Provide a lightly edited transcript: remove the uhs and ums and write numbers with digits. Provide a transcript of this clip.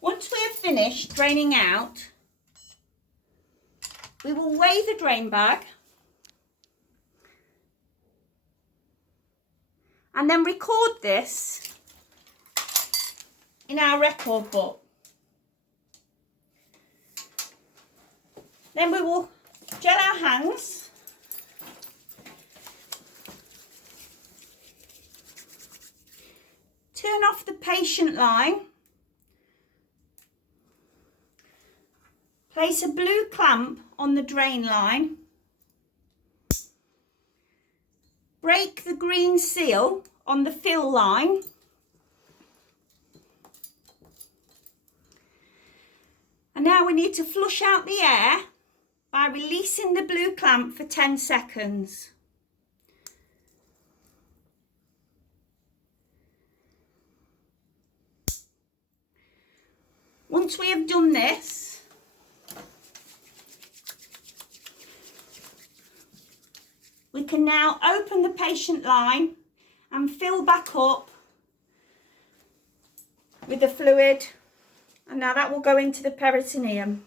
Once we have finished draining out, we will weigh the drain bag and then record this in our record book. Then we will gel our hands, turn off the patient line, place a blue clamp on the drain line, break the green seal on the fill line, and now we need to flush out the air by releasing the blue clamp for 10 seconds. Once we have done this, we can now open the patient line and fill back up with the fluid, and now that will go into the peritoneum.